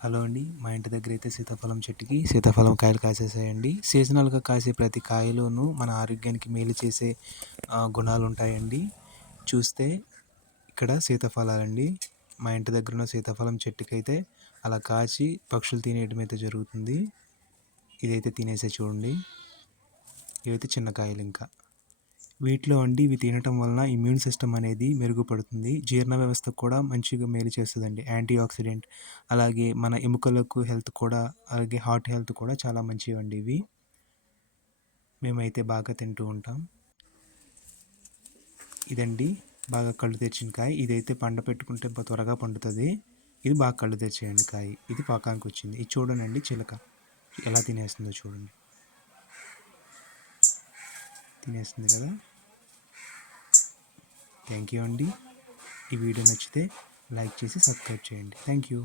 Hello అండి. మా ఇంటి దగ్గర అయితే సీతాఫలం చెట్టుకి సీతాఫలం కాయలు కాసేసాయండి. సీజనల్‌గా కాసే ప్రతి కాయలోనూ మన ఆరోగ్యానికి మేలు చేసే గుణాలు ఉంటాయండి. చూస్తే ఇక్కడ సీతాఫలాలండి. మా ఇంటి దగ్గర ఉన్న సీతాఫలం చెట్టుకైతే అలా కాచి పక్షులు తినేయడం అయితే జరుగుతుంది. ఇదైతే తినేసాయి చూడండి. ఇవైతే చిన్న కాయలు ఇంకా. వీటిలో అండి ఇవి తినటం వలన ఇమ్యూన్ సిస్టమ్ అనేది మెరుగుపడుతుంది. జీర్ణ వ్యవస్థకు కూడా మంచిగా మేలు చేస్తుందండి. యాంటీ ఆక్సిడెంట్ అలాగే మన ఎముకలకు హెల్త్ కూడా అలాగే హార్ట్ హెల్త్ కూడా చాలా మంచివండి ఇవి. మేమైతే బాగా తింటూ ఉంటాం. ఇదండి బాగా కళ్ళు తెచ్చిన కాయ. ఇదైతే పెట్టుకుంటే త్వరగా పండుతుంది. ఇది బాగా కళ్ళు తెచ్చేయండి కాయ. ఇది పాకానికి వచ్చింది. ఇది చూడండి చిలక ఎలా తినేస్తుందో చూడండి. తినేస్తుంది కదా. థ్యాంక్ యూ అండి. ఈ వీడియో నచ్చితే లైక్ చేసి సబ్స్క్రైబ్ చేయండి. Thank you.